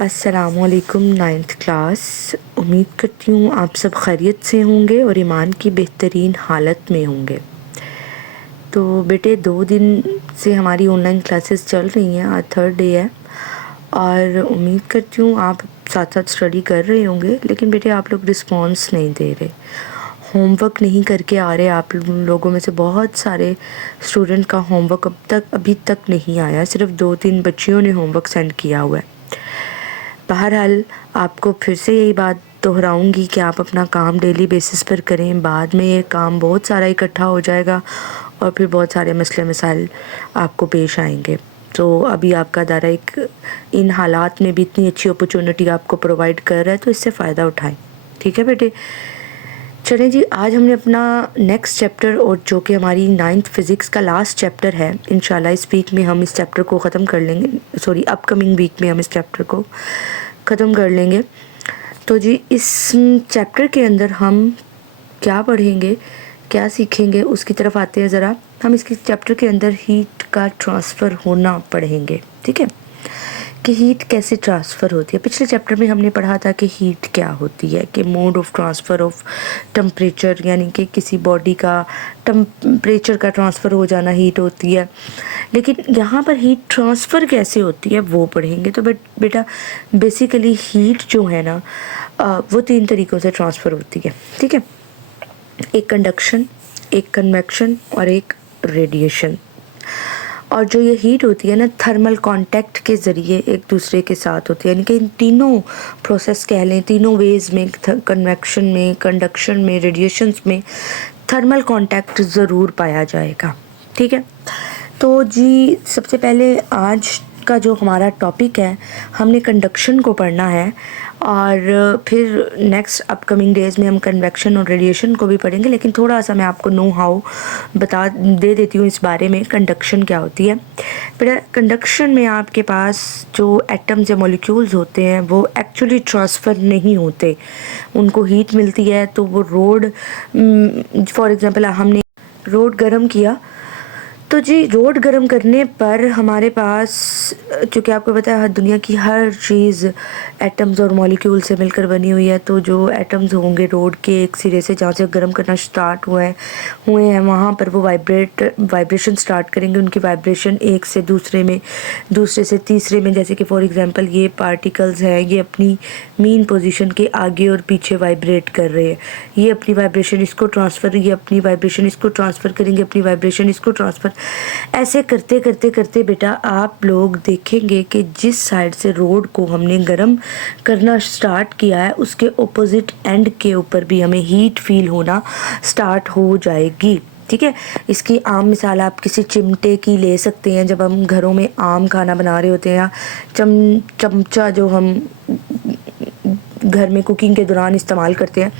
अस्सलामुअलैकुम ninth class. उम्मीद करती हूँ आप सब खैरियत से होंगे और ईमान की बेहतरीन हालत में होंगे। तो बेटे 2 दिन से हमारी ऑनलाइन क्लासेस चल रही हैं, आज 3rd डे है और उम्मीद करती हूँ आप साथ साथ स्टडी कर रहे होंगे। लेकिन बेटे आप लोग रिस्पॉन्स नहीं दे रहे, होमवर्क नहीं करके आ रहे। आप लोगों में से बहुत सारे स्टूडेंट का होमवर्क अभी तक नहीं आया, सिर्फ 2-3 बच्चियों ने होमवर्क सेंड किया हुआ है। बहरहाल आपको फिर से यही बात दोहराऊंगी कि आप अपना काम डेली बेसिस पर करें। बाद में ये काम बहुत सारा इकट्ठा हो जाएगा और फिर बहुत सारे मसले मसाइल आपको पेश आएंगे। तो अभी आपका दायरा एक इन हालात में भी इतनी अच्छी अपॉर्चुनिटी आपको प्रोवाइड कर रहा है, तो इससे फ़ायदा उठाएं। ठीक है बेटे, चलें जी। आज हमने अपना नेक्स्ट चैप्टर, और जो कि हमारी 9th फिज़िक्स का लास्ट चैप्टर है, इंशाल्लाह इस वीक में हम इस चैप्टर को ख़त्म कर लेंगे। अपकमिंग वीक में हम इस चैप्टर को ख़त्म कर लेंगे। तो जी इस चैप्टर के अंदर हम क्या पढ़ेंगे, क्या सीखेंगे, उसकी तरफ आते हैं ज़रा। हम इसके चैप्टर के अंदर हीट का ट्रांसफ़र होना पढ़ेंगे। ठीक है, कि हीट कैसे ट्रांसफ़र होती है। पिछले चैप्टर में हमने पढ़ा था कि हीट क्या होती है, कि mode of transfer of temperature, यानी कि किसी बॉडी का टेम्परेचर का ट्रांसफ़र हो जाना हीट होती है। लेकिन यहाँ पर हीट ट्रांसफ़र कैसे होती है वो पढ़ेंगे। तो बेटा बेसिकली हीट जो है ना, वो 3 तरीक़ों से ट्रांसफ़र होती है। ठीक है, एक कंडक्शन, एक कन्वेक्शन और एक रेडिएशन। और जो ये हीट होती है ना, थर्मल कांटेक्ट के ज़रिए एक दूसरे के साथ होती है। यानी कि इन तीनों प्रोसेस कह लें, तीनों वेज में, कन्वेक्शन में, कंडक्शन में, रेडिएशंस में थर्मल कांटेक्ट ज़रूर पाया जाएगा। ठीक है, तो जी सबसे पहले आज का जो हमारा टॉपिक है, हमने कंडक्शन को पढ़ना है और फिर नेक्स्ट अपकमिंग डेज़ में हम कन्वेक्शन और रेडिएशन को भी पढ़ेंगे। लेकिन थोड़ा सा मैं आपको नो हाउ बता दे देती हूँ इस बारे में, कंडक्शन क्या होती है। फिर कंडक्शन में आपके पास जो एटम्स या मॉलिक्यूल्स होते हैं वो एक्चुअली ट्रांसफ़र नहीं होते, उनको हीट मिलती है। तो वो रोड, फॉर एग्ज़ाम्पल हमने रोड गर्म किया, तो जी रोड गर्म करने पर हमारे पास, चूँकि आपको पता है दुनिया की हर चीज़ एटम्स और मॉलिक्यूल से मिलकर बनी हुई है। तो जो एटम्स होंगे रोड के एक सिरे से, जहाँ से गर्म करना स्टार्ट हुए हैं वहाँ पर वो वाइब्रेशन स्टार्ट करेंगे। उनकी वाइब्रेशन एक से दूसरे में, दूसरे से तीसरे में, जैसे कि फॉर एग्ज़ाम्पल ये पार्टिकल्स हैं, ये अपनी मीन पोजीशन के आगे और पीछे वाइब्रेट कर रहे हैं। ये अपनी वाइब्रेशन इसको ट्रांसफ़र, ये अपनी वाइब्रेशन इसको ट्रांसफ़र करेंगे, अपनी वाइब्रेशन इसको ट्रांसफ़र। ऐसे करते करते करते बेटा आप लोग देखेंगे कि जिस साइड से रोड को हमने गर्म करना स्टार्ट किया है, उसके ऑपोजिट एंड के ऊपर भी हमें हीट फील होना स्टार्ट हो जाएगी। ठीक है, इसकी आम मिसाल आप किसी चिमटे की ले सकते हैं। जब हम घरों में आम खाना बना रहे होते हैं, या चमचा जो हम घर में कुकिंग के दौरान इस्तेमाल करते हैं,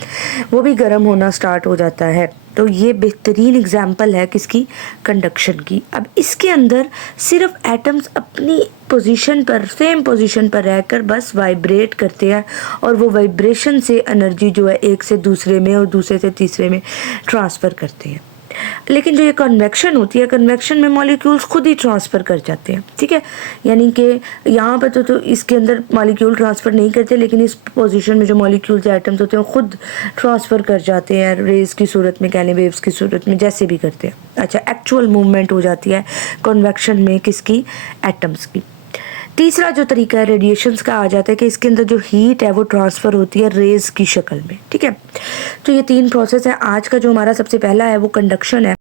वो भी गर्म होना स्टार्ट हो जाता है। तो ये बेहतरीन एग्जाम्पल है किसकी, कंडक्शन की। अब इसके अंदर सिर्फ एटम्स अपनी पोजीशन पर, सेम पोजीशन पर रहकर बस वाइब्रेट करते हैं और वो वाइब्रेशन से एनर्जी जो है एक से दूसरे में और दूसरे से तीसरे में ट्रांसफ़र करते हैं। लेकिन जो ये कन्वेक्शन होती है, कन्वेक्शन में मॉलिक्यूल्स खुद ही ट्रांसफ़र कर जाते हैं। ठीक है, यानी कि यहाँ पर तो इसके अंदर मॉलिक्यूल ट्रांसफ़र नहीं करते, लेकिन इस पोजीशन में जो मॉलिक्यूल्स या एटम्स होते हैं वो खुद ट्रांसफ़र कर जाते हैं, रेज़ की सूरत में कह लें, वेव्स की सूरत में, जैसे भी करते हैं। अच्छा, एक्चुअल मूवमेंट हो जाती है कन्वेक्शन में किसकी, एटम्स की। तीसरा जो तरीका है रेडिएशंस का आ जाता है कि इसके अंदर जो हीट है वो ट्रांसफ़र होती है रेज़ की शक्ल में। ठीक है, तो ये 3 प्रोसेस है। आज का जो हमारा सबसे पहला है वो कंडक्शन है।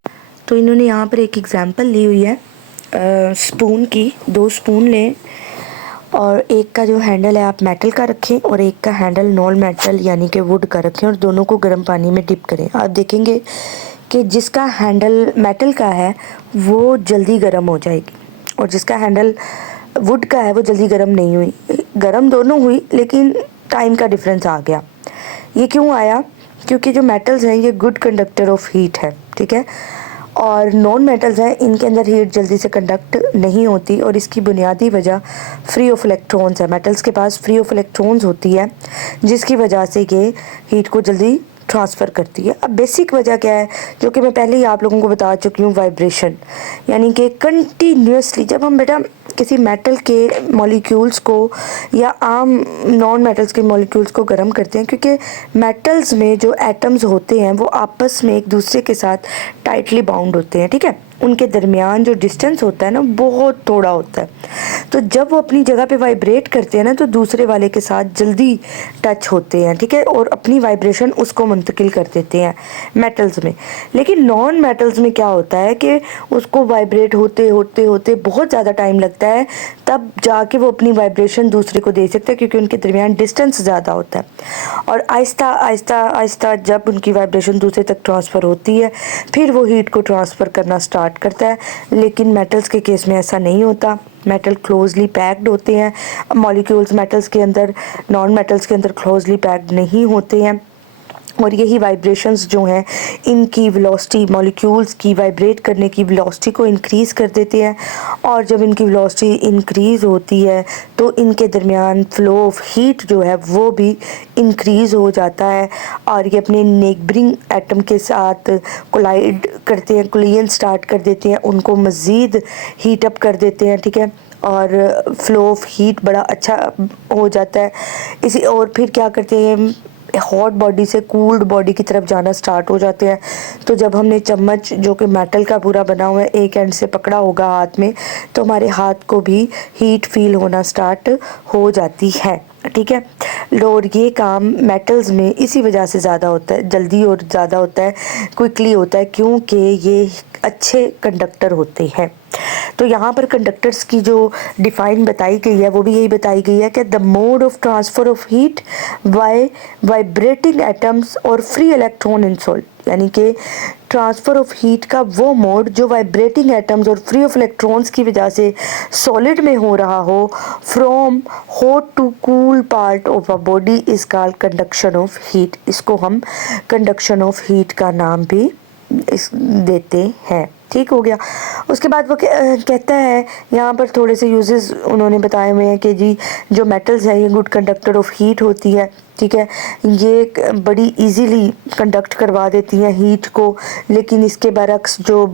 तो इन्होंने यहाँ पर एक एग्जांपल ली हुई है स्पून की। 2 स्पून लें और एक का जो हैंडल है आप मेटल का रखें और एक का हैंडल नॉन मेटल यानी कि वुड का रखें और दोनों को गर्म पानी में डिप करें। आप देखेंगे कि जिसका हैंडल मेटल का है वो जल्दी गर्म हो जाएगी और जिसका हैंडल वुड का है वो जल्दी गर्म नहीं हुई। गर्म दोनों हुई, लेकिन टाइम का डिफरेंस आ गया। ये क्यों आया? क्योंकि जो मेटल्स हैं ये गुड कंडक्टर ऑफ हीट है। ठीक है, और नॉन मेटल्स हैं, इनके अंदर हीट जल्दी से कंडक्ट नहीं होती और इसकी बुनियादी वजह फ्री ऑफ इलेक्ट्रॉन्स है। मेटल्स के पास फ्री ऑफ इलेक्ट्रॉन्स होती है, जिसकी वजह से ये हीट को जल्दी ट्रांसफ़र करती है। अब बेसिक वजह क्या है, जो कि मैं पहले ही आप लोगों को बता चुकी हूँ, वाइब्रेशन। यानी कि कंटिन्यूसली जब हम बेटा किसी मेटल के मॉलिक्यूल्स को या आम नॉन मेटल्स के मॉलिक्यूल्स को गर्म करते हैं, क्योंकि मेटल्स में जो एटम्स होते हैं वो आपस में एक दूसरे के साथ टाइटली बाउंड होते हैं, ठीक है। उनके दरमियान जो डिस्टेंस होता है ना बहुत थोड़ा होता है, तो जब वो अपनी जगह पे वाइब्रेट करते हैं ना तो दूसरे वाले के साथ जल्दी टच होते हैं, ठीक है, और अपनी वाइब्रेशन उसको मुंतकिल कर देते हैं मेटल्स में। लेकिन नॉन मेटल्स में क्या होता है कि उसको वाइब्रेट होते होते होते बहुत ज़्यादा टाइम लगता है, तब जाके वो अपनी वाइब्रेशन दूसरे को दे सकते हैं, क्योंकि उनके दरमियान डिस्टेंस ज़्यादा होता है। और आहिस्ता आहिस्ता आहिस्ता जब उनकी वाइब्रेशन दूसरे तक ट्रांसफ़र होती है फिर वो हीट को ट्रांसफ़र करना स्टार्ट करता है। लेकिन मेटल्स के केस में ऐसा नहीं होता, मेटल क्लोजली पैक्ड होते हैं, मॉलिक्यूल्स मेटल्स के अंदर नॉन मेटल्स के अंदर क्लोजली पैक्ड नहीं होते हैं। और यही वाइब्रेशंस जो हैं इनकी वेलोसिटी, मॉलिक्यूल्स की वाइब्रेट करने की वेलोसिटी को इंक्रीज़ कर देते हैं, और जब इनकी वेलोसिटी इंक्रीज़ होती है तो इनके दरमियान फ़्लो ऑफ हीट जो है वो भी इंक्रीज़ हो जाता है, और ये अपने नेबरिंग एटम के साथ कोलाइड करते हैं, कोलिजन स्टार्ट कर देते हैं, उनको मज़ीद हीट अप कर देते हैं, ठीक है, और फ़्लो ऑफ हीट बड़ा अच्छा हो जाता है। इसी और फिर क्या करते हैं, हॉट बॉडी से कूल्ड बॉडी की तरफ जाना स्टार्ट हो जाते हैं। तो जब हमने चम्मच जो कि मेटल का पूरा बना हुआ है एक एंड से पकड़ा होगा हाथ में, तो हमारे हाथ को भी हीट फील होना स्टार्ट हो जाती है, ठीक है। और ये काम मेटल्स में इसी वजह से ज़्यादा होता है, जल्दी और ज़्यादा होता है, क्विकली होता है, क्योंकि ये अच्छे कंडक्टर होते हैं। तो यहाँ पर कंडक्टर्स की जो डिफ़ाइन बताई गई है वो भी यही बताई गई है कि the mode of transfer of heat by vibrating atoms और फ्री इलेक्ट्रॉन इन सॉलिड, यानी कि ट्रांसफ़र ऑफ हीट का वो मोड जो वाइब्रेटिंग एटम्स और फ्री ऑफ इलेक्ट्रॉन्स की वजह से सॉलिड में हो रहा हो, from hot to cool part of a body is called conduction of heat. इसको हम कंडक्शन ऑफ हीट का नाम भी देते हैं, ठीक हो गया। उसके बाद वो कहता है यहाँ पर थोड़े से यूजेस उन्होंने बताए हुए हैं कि जी जो मेटल्स है ये गुड कंडक्टर ऑफ हीट होती है, ठीक है, ये बड़ी इजीली कंडक्ट करवा देती हैं हीट को। लेकिन इसके बरक्स जो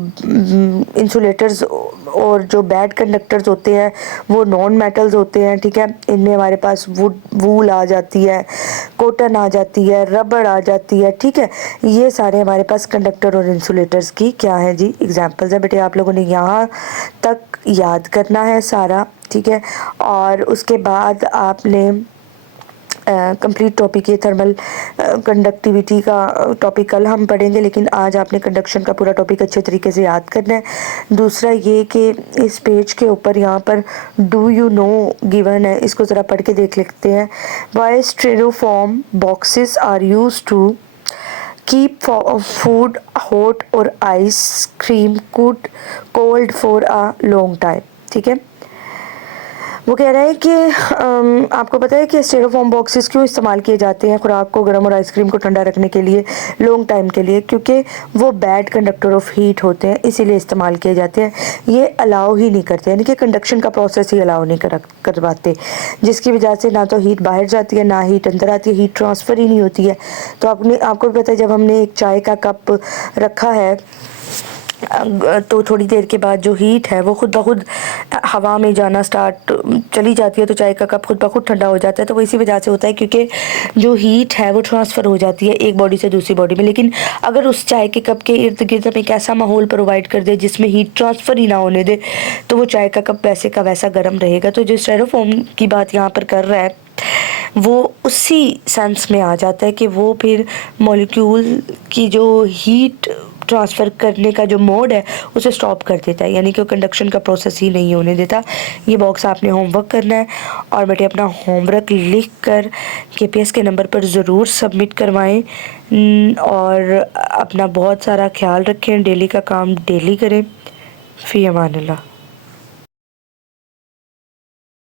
इंसुलेटर्स और जो बैड कंडक्टर्स होते हैं वो नॉन मेटल्स होते हैं, ठीक है। इनमें हमारे पास वूल आ जाती है, कॉटन आ जाती है, रबड़ आ जाती है, ठीक है। ये सारे हमारे पास कंडक्टर और इंसुलेटर्स की क्या है जी एग्जांपल्स है। बेटे आप लोगों ने यहाँ तक याद करना है सारा, ठीक है। और उसके बाद आपने कंप्लीट टॉपिक ये थर्मल कंडक्टिविटी का टॉपिक कल हम पढ़ेंगे, लेकिन आज आपने कंडक्शन का पूरा टॉपिक अच्छे तरीके से याद करना है। दूसरा ये कि इस पेज के ऊपर यहाँ पर डू यू नो गिवन है, इसको ज़रा पढ़ के देख लेते हैं। Why styrofoam boxes are used to keep food hot और ice cream cold for a long time, ठीक है। वो कह रहा है कि आपको पता है कि स्टेरोफॉर्म बॉक्सेस क्यों इस्तेमाल किए जाते हैं खुराक को गर्म और आइसक्रीम को ठंडा रखने के लिए लॉन्ग टाइम के लिए, क्योंकि वो बैड कंडक्टर ऑफ हीट होते हैं, इसीलिए इस्तेमाल किए जाते हैं। ये अलाउ ही नहीं करते, यानी कि कंडक्शन का प्रोसेस ही अलाउ नहीं करवाते, जिसकी वजह से ना तो हीट बाहर जाती है ना हीट अंदर आती है, हीट ट्रांसफ़र ही नहीं होती है। तो आपको भी पता है जब हमने एक चाय का कप रखा है तो थोड़ी देर के बाद जो हीट है वो खुद ब खुद हवा में जाना स्टार्ट चली जाती है, तो चाय का कप खुद ब खुद ठंडा हो जाता है। तो वो इसी वजह से होता है क्योंकि जो हीट है वो ट्रांसफ़र हो जाती है एक बॉडी से दूसरी बॉडी में। लेकिन अगर उस चाय के कप के इर्द गिर्द हम एक ऐसा माहौल प्रोवाइड कर दे जिसमें हीट ट्रांसफ़र ही ना होने दे, तो वो चाय का कप वैसे का वैसा गर्म रहेगा। तो जो स्टेरोफॉर्म की बात यहाँ पर कर रहा है वो उसी सेंस में आ जाता है कि वो फिर मॉलिक्यूल की जो हीट ट्रांसफ़र करने का जो मोड है उसे स्टॉप कर देता है, यानी कि कंडक्शन का प्रोसेस ही नहीं होने देता। ये बॉक्स आपने होमवर्क करना है, और बेटे अपना होमवर्क लिख कर KPS के नंबर पर ज़रूर सबमिट करवाएं, और अपना बहुत सारा ख्याल रखें, डेली का काम डेली करें। फ़ी अमान अल्लाह।